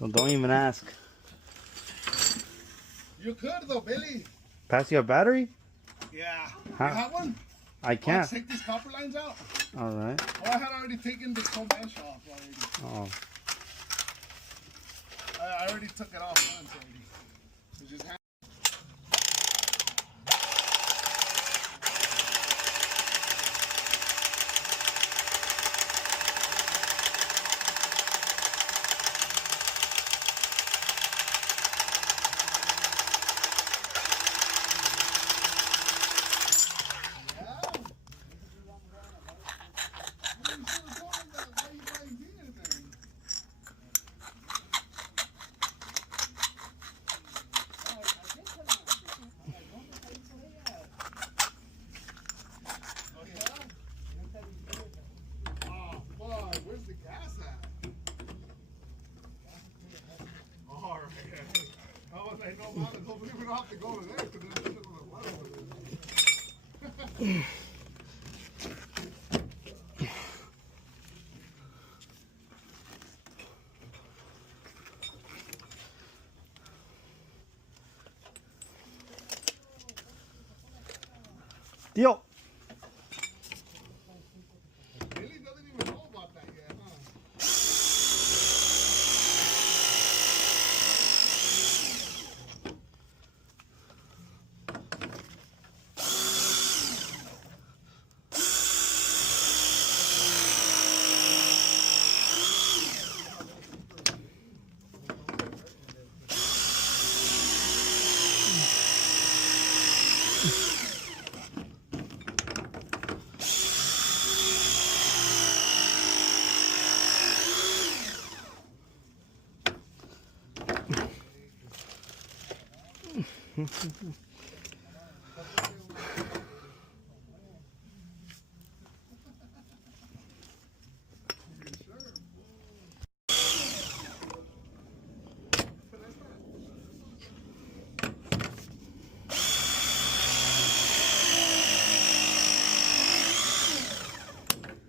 Don't even ask. You could though, Billy. Pass you a battery? Yeah. Huh? You have one? I can't. Let's take these copper lines out. All right. Oh, I had already taken this whole mesh off already. Oh. I already took it off once already. So just have where's the gas at? All right. I was like, no, man, hopefully we don't have to go to there because there's shit on the water over there. Deal. Billy doesn't even know about that yet, huh?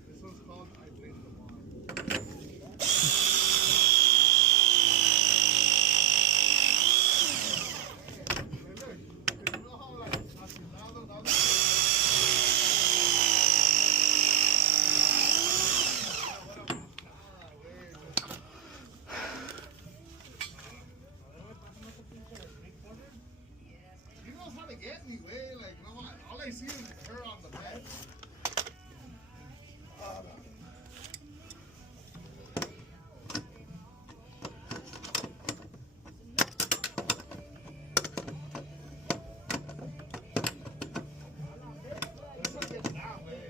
This one's called I Blame the Mom. He knows how to get me, way. Like, no, all I see is her on the bed. This one gets down, way.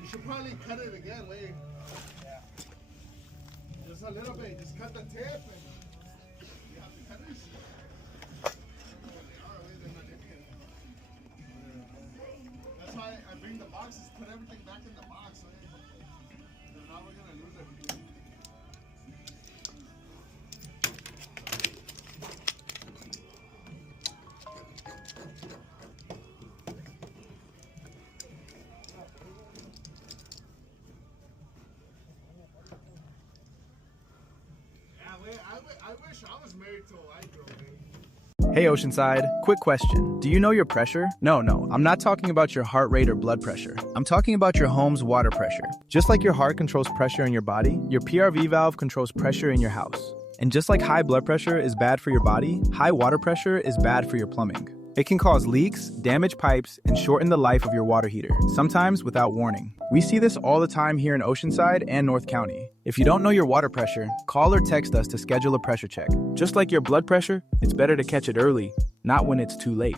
You should probably cut it again, way. Yeah. Just a little bit. Just cut the tip and you have to cut this. That's why I bring the boxes, put everything back in the box. So now we're gonna lose everything. I wish I was married to a white girl, man. Hey Oceanside, quick question. Do you know your pressure? No, I'm not talking about your heart rate or blood pressure. I'm talking about your home's water pressure. Just like your heart controls pressure in your body, your PRV valve controls pressure in your house. And just like high blood pressure is bad for your body, high water pressure is bad for your plumbing. It can cause leaks, damage pipes, and shorten the life of your water heater, sometimes without warning. We see this all the time here in Oceanside and North County. If you don't know your water pressure, call or text us to schedule a pressure check. Just like your blood pressure, it's better to catch it early, not when it's too late.